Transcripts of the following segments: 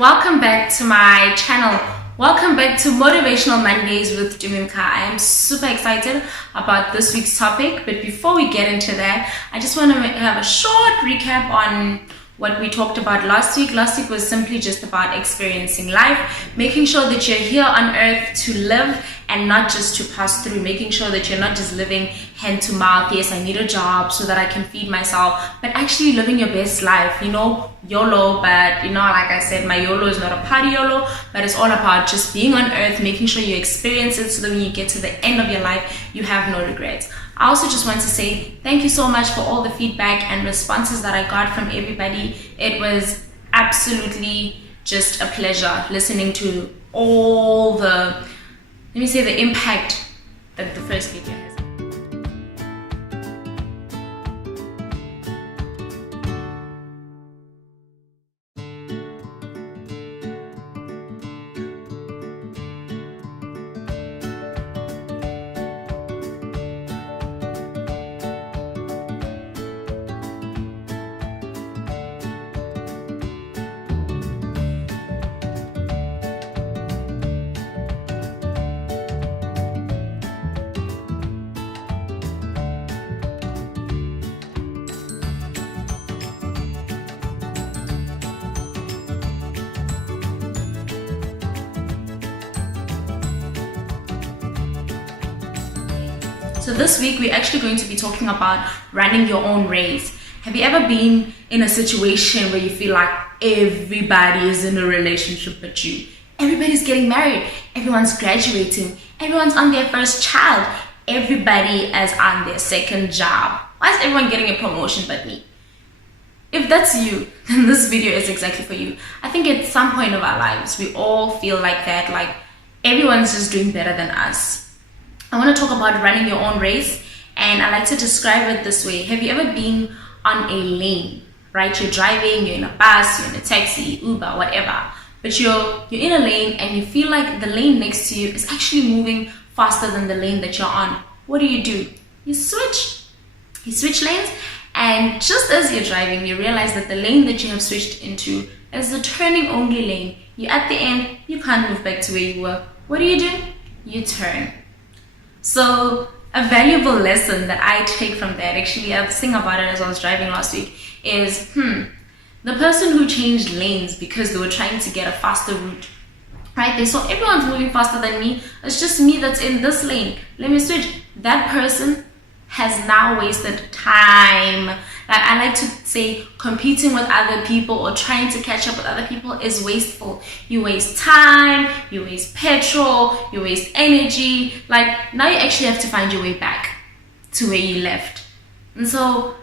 welcome back to my channel. Welcome back to Motivational Mondays with Tumi Mkha. I am super excited about this week's topic, but before we get into that, I just want to have a short recap on what we talked about last week. Last week was simply just about experiencing life, making sure that you're here on earth to live and not just to pass through, making sure that you're not just living hand to mouth. Yes, I need a job so that I can feed myself, but actually living your best life, YOLO. But like I said, my YOLO is not a party YOLO, but it's all about just being on earth, making sure you experience it so that when you get to the end of your life, you have no regrets. I also just want to say thank you so much for all the feedback and responses that I got from everybody. It was absolutely just a pleasure listening to all the, the impact that the first video has. So this week we're actually going to be talking about running your own race. Have you ever been in a situation where you feel like everybody is in a relationship but you? Everybody's getting married, everyone's graduating, everyone's on their first child, everybody is on their second job. Why is everyone getting a promotion but me? If that's you, then this video is exactly for you. I think at some point of our lives, we all feel like that, like everyone's just doing better than us. I want to talk about running your own race, and I like to describe it this way. Have you ever been on a lane, right? You're driving, you're in a bus, you're in a taxi, Uber, whatever, but you're in a lane and you feel like the lane next to you is actually moving faster than the lane that you're on. What do? You switch lanes, and just as you're driving, you realize that the lane that you have switched into is the turning only lane. You're at the end, you can't move back to where you were. What do? You turn. So a valuable lesson that I take from that, actually I was thinking about it as I was driving last week, is the person who changed lanes because they were trying to get a faster route, right? They saw everyone's moving faster than me, it's just me that's in this lane, let me switch. That person has now wasted time. Like I like to say, competing with other people or trying to catch up with other people is wasteful. You waste time, you waste petrol, you waste energy. Like now you actually have to find your way back to where you left. And so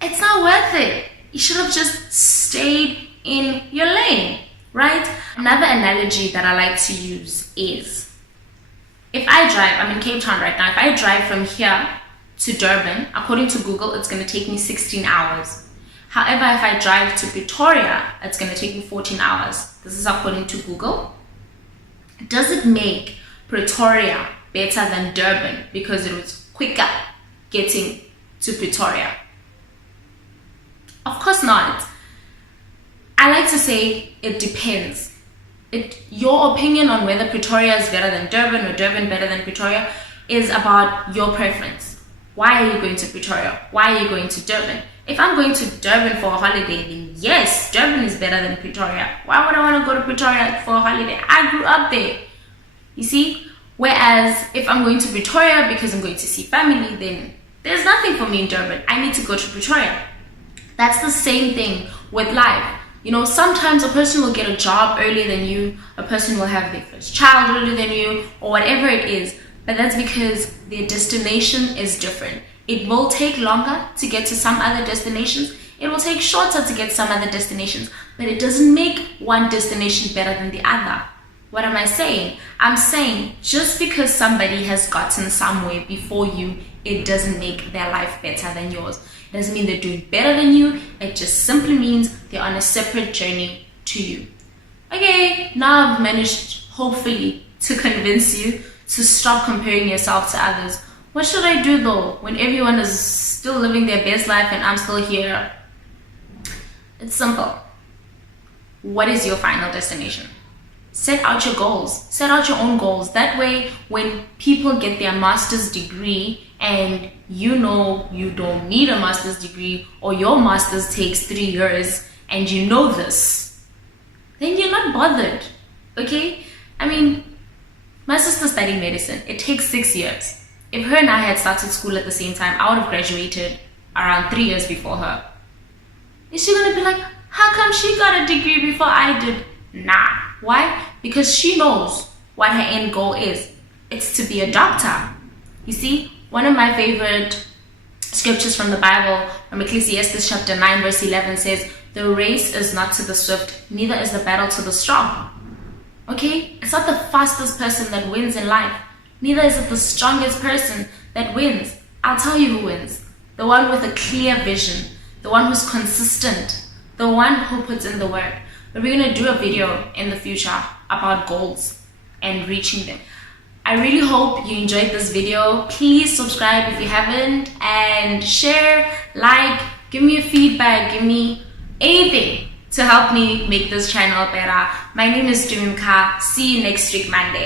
it's not worth it. You should have just stayed in your lane, right? Another analogy that I like to use is, if I drive, I'm in Cape Town right now, if I drive from here to Durban, according to Google, it's going to take me 16 hours. However, if I drive to Pretoria, it's going to take me 14 hours. This is according to Google. Does it make Pretoria better than Durban because it was quicker getting to Pretoria? Of course not. I like to say it depends. Your opinion on whether Pretoria is better than Durban or Durban better than Pretoria is about your preference. Why are you going to Pretoria? Why are you going to Durban? If I'm going to Durban for a holiday, then yes, Durban is better than Pretoria. Why would I want to go to Pretoria for a holiday? I grew up there. You see? Whereas if I'm going to Pretoria because I'm going to see family, then there's nothing for me in Durban. I need to go to Pretoria. That's the same thing with life. Sometimes a person will get a job earlier than you, a person will have their first child earlier than you, or whatever it is. But that's because their destination is different. It will take longer to get to some other destinations. It will take shorter to get some other destinations. But it doesn't make one destination better than the other. What am I saying? I'm saying just because somebody has gotten somewhere before you, it doesn't make their life better than yours. It doesn't mean they're doing better than you. It just simply means they're on a separate journey to you. Okay, now I've managed, hopefully, to convince you to stop comparing yourself to others. What should I do though when everyone is still living their best life and I'm still here? It's simple. what is your final destination? Set out your goals. Set out your own goals. That way, when people get their master's degree and you know you don't need a master's degree, or your master's takes 3 years and you know this, then you're not bothered. Okay? I mean, my sister studied medicine. It takes 6 years. If her and I had started school at the same time, I would have graduated around 3 years before her. Is she gonna be like, how come she got a degree before I did? Nah. Why? Because she knows what her end goal is. It's to be a doctor. You see, one of my favorite scriptures from the Bible, from Ecclesiastes chapter 9 verse 11 says, the race is not to the swift, neither is the battle to the strong. Okay? It's not the fastest person that wins in life. Neither is it the strongest person that wins. I'll tell you who wins. The one with a clear vision. The one who's consistent. The one who puts in the work. But we're going to do a video in the future about goals and reaching them. I really hope you enjoyed this video. Please subscribe if you haven't, and share, like, give me a feedback, give me anything to help me make this channel better. My name is Tumi Mkha. See you next week, Monday.